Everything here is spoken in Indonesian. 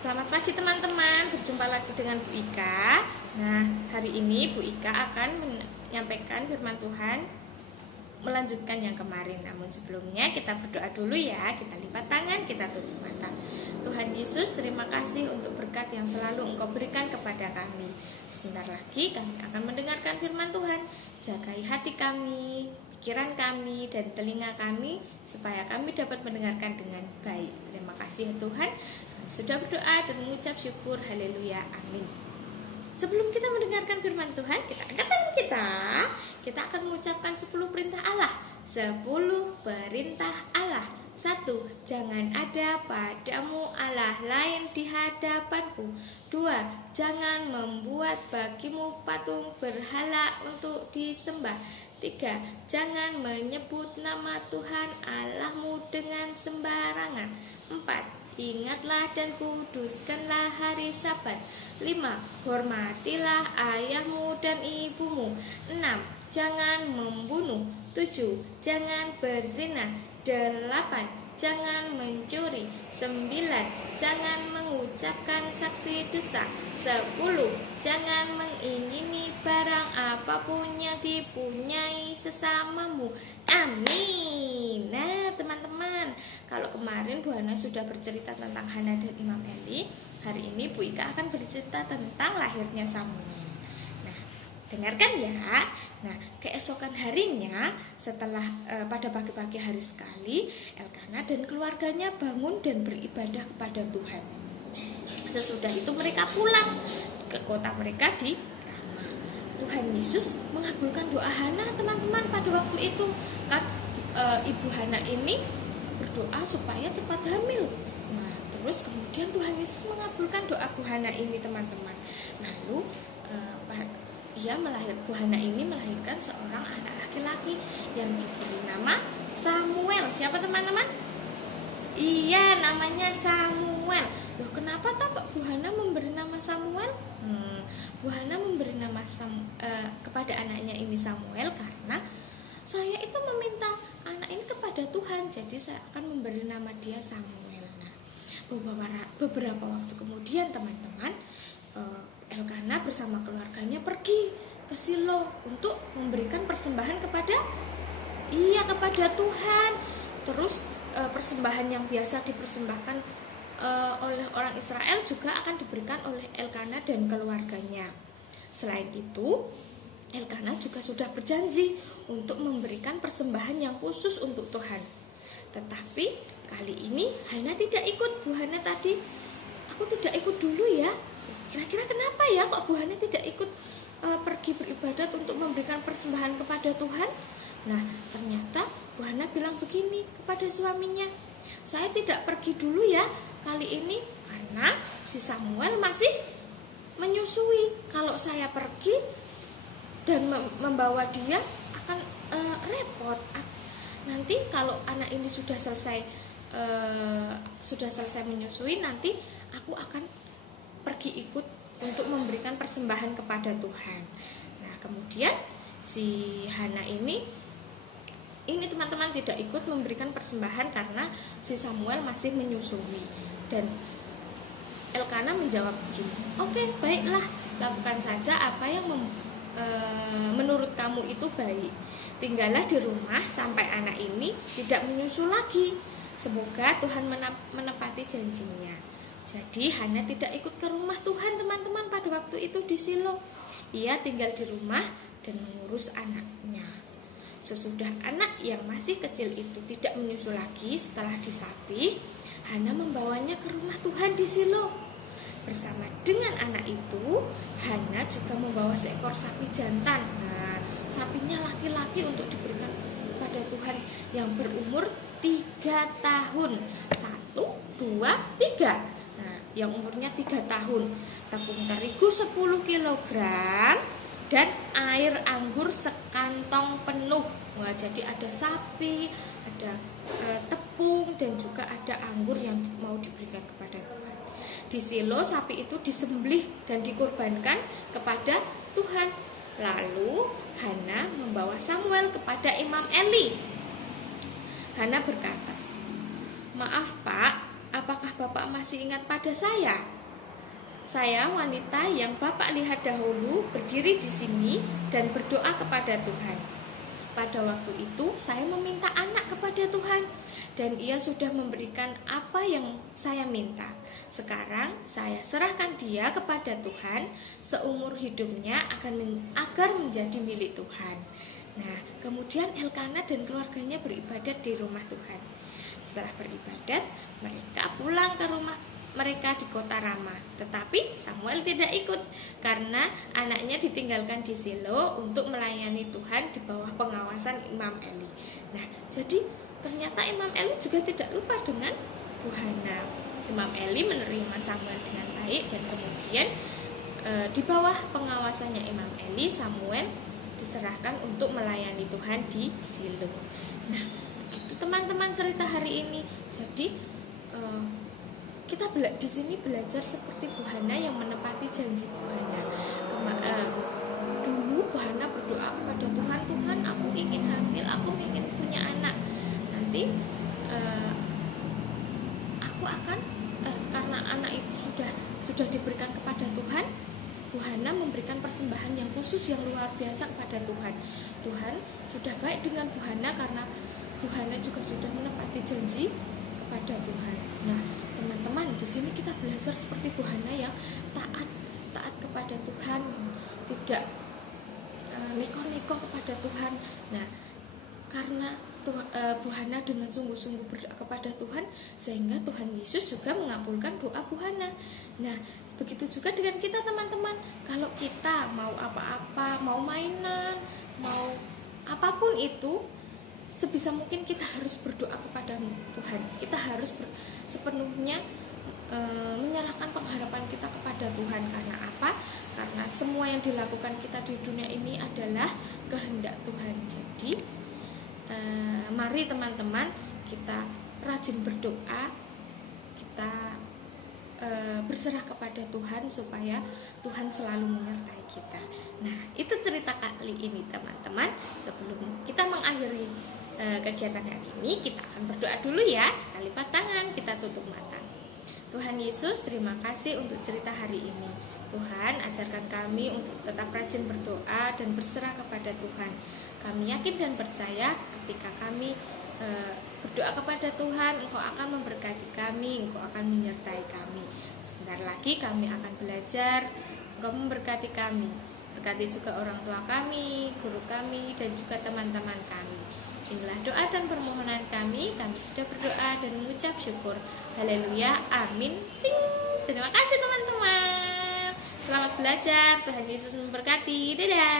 Selamat pagi teman-teman, berjumpa lagi dengan Bu Ika. Nah, hari ini Bu Ika akan menyampaikan firman Tuhan, melanjutkan yang kemarin. Namun sebelumnya kita berdoa dulu ya. Kita lipat tangan, kita tutup mata. Tuhan Yesus, terima kasih untuk berkat yang selalu Engkau berikan kepada kami. Sebentar lagi kami akan mendengarkan firman Tuhan. Jagai hati kami, pikiran kami, dan telinga kami, supaya kami dapat mendengarkan dengan baik. Terima kasih Tuhan. Sudah berdoa dan mengucap syukur, haleluya, amin. Sebelum kita mendengarkan firman Tuhan, kita angkat tangan kita akan mengucapkan 10 perintah Allah. 10 perintah Allah. 1. Jangan ada padamu Allah lain di hadapanku. 2. Jangan membuat bagimu patung berhala untuk disembah. 3. Jangan menyebut nama Tuhan Allahmu dengan sembarangan. 4. Ingatlah dan kuduskanlah hari Sabat. 5. Hormatilah ayahmu dan ibumu. 6. Jangan membunuh. 7. Jangan berzina. 8. Jangan mencuri. 9. Jangan mengucapkan saksi dusta. 10. Jangan mengingini barang apapun yang dipunyai sesamamu. Amin. Nah teman-teman, kalau kemarin Bu Hana sudah bercerita tentang Hana dan Imam Eli, hari ini Bu Ika akan bercerita tentang lahirnya Samuel. Nah, dengarkan ya. Nah, keesokan harinya setelah pada pagi-pagi hari sekali, Elkana dan keluarganya bangun dan beribadah kepada Tuhan. Sesudah itu mereka pulang ke kota mereka di Rama. Tuhan Yesus mengabulkan doa Hana teman-teman pada waktu itu. Kan ibu Hana ini berdoa supaya cepat hamil. Nah, terus kemudian Tuhan Yesus mengabulkan doa Bu Hana ini teman-teman. Lalu Bu Hana ini melahirkan seorang anak laki-laki yang diberi nama Samuel. Siapa teman-teman? Iya, namanya Samuel. Loh, kenapa Bu Hana memberi nama Samuel? Bu Hana memberi nama kepada anaknya ini Samuel karena saya itu meminta anak ini kepada Tuhan, jadi saya akan memberi nama dia Samuel. Nah, beberapa waktu kemudian teman-teman, Elkana bersama keluarganya pergi ke Silo untuk memberikan persembahan kepada Tuhan. Terus persembahan yang biasa dipersembahkan oleh orang Israel juga akan diberikan oleh Elkana dan keluarganya. Selain itu, Elkana juga sudah berjanji untuk memberikan persembahan yang khusus untuk Tuhan. Tetapi kali ini Hana tidak ikut. Bu Hana tadi, aku tidak ikut dulu ya. Kira-kira kenapa ya kok Bu Hana tidak ikut pergi beribadat untuk memberikan persembahan kepada Tuhan? Nah, ternyata Bu Hana bilang begini kepada suaminya, saya tidak pergi dulu ya kali ini karena si Samuel masih menyusui. Kalau saya pergi dan membawa dia akan repot. Nanti kalau anak ini sudah selesai menyusui, nanti aku akan pergi ikut untuk memberikan persembahan kepada Tuhan. Nah, kemudian si Hana ini teman-teman tidak ikut memberikan persembahan karena si Samuel masih menyusui. Dan Elkana menjawab begini, oke, baiklah, lakukan saja apa yang menurut kamu itu baik. Tinggallah di rumah sampai anak ini tidak menyusu lagi. Semoga Tuhan menepati janjinya. Jadi Hana tidak ikut ke rumah Tuhan teman-teman pada waktu itu di Silo. Ia tinggal di rumah dan mengurus anaknya. Sesudah anak yang masih kecil itu tidak menyusu lagi setelah disapih, Hana membawanya ke rumah Tuhan di Silo. Bersama dengan anak itu, Hana juga membawa seekor sapi jantan. Nah, sapinya laki-laki untuk diberikan kepada Tuhan yang berumur 3 tahun. 1, 2, 3. Nah, yang umurnya 3 tahun. Tepung terigu 10 kg dan air anggur sekantong penuh. Wah, jadi ada sapi, ada tepung, dan juga ada anggur yang mau diberikan kepada Tuhan. Di Silo sapi itu disembelih dan dikorbankan kepada Tuhan. Lalu Hana membawa Samuel kepada Imam Eli. Hana berkata, maaf Pak, Apakah Bapak masih ingat pada saya? Saya wanita yang Bapak lihat dahulu berdiri di sini dan berdoa kepada Tuhan. Pada waktu itu saya meminta anak kepada Tuhan dan Ia sudah memberikan apa yang saya minta. Sekarang saya serahkan dia kepada Tuhan seumur hidupnya agar menjadi milik Tuhan. Nah, kemudian Elkana dan keluarganya beribadat di rumah Tuhan. Setelah beribadat, mereka pulang ke rumah mereka di kota Rama. Tetapi Samuel tidak ikut karena anaknya ditinggalkan di Silo untuk melayani Tuhan di bawah pengawasan Imam Eli. Nah, jadi ternyata Imam Eli juga tidak lupa dengan Bu Hana. Imam Eli menerima Samuel dengan baik dan kemudian di bawah pengawasannya Imam Eli, Samuel diserahkan untuk melayani Tuhan di Silo. Nah, begitu teman-teman cerita hari ini. Jadi kita di sini belajar seperti Bu Hana yang menepati janji Bu Hana. Dulu Bu Hana berdoa kepada Tuhan, Tuhan aku ingin hamil, aku ingin punya anak. Nanti aku akan karena anak itu sudah diberikan kepada Tuhan, Bu Hana memberikan persembahan yang khusus yang luar biasa kepada Tuhan. Tuhan sudah baik dengan Bu Hana karena Bu Hana juga sudah menepati janji kepada Tuhan. Nah, teman-teman, di sini kita belajar seperti Bu Hana yang taat kepada Tuhan, tidak neko-neko kepada Tuhan. Nah, karena Bu Hana dengan sungguh-sungguh berdoa kepada Tuhan, sehingga Tuhan Yesus juga mengabulkan doa Bu Hana. Nah, begitu juga dengan kita teman-teman. Kalau kita mau apa-apa, mau mainan, mau apapun itu, sebisa mungkin kita harus berdoa kepada Tuhan. Kita harus sepenuhnya menyerahkan pengharapan kita kepada Tuhan. Karena apa? Karena semua yang dilakukan kita di dunia ini adalah kehendak Tuhan. Jadi mari teman-teman kita rajin berdoa, kita berserah kepada Tuhan supaya Tuhan selalu menyertai kita. Nah, itu cerita kali ini teman-teman. Sebelum kita mengakhiri kegiatan hari ini, kita akan berdoa dulu ya. Kita lipat tangan, kita tutup mata. Tuhan Yesus, terima kasih untuk cerita hari ini. Tuhan, ajarkan kami untuk tetap rajin berdoa dan berserah kepada Tuhan. Kami yakin dan percaya ketika kami berdoa kepada Tuhan, Engkau akan memberkati kami, Engkau akan menyertai kami. Sebentar lagi kami akan belajar, Engkau memberkati kami. Berkati juga orang tua kami, guru kami, dan juga teman-teman kami. Inilah doa dan permohonan kami sudah berdoa dan mengucap syukur. Haleluya, amin. Ting. Terima kasih teman-teman. Selamat belajar, Tuhan Yesus memberkati. Dadah.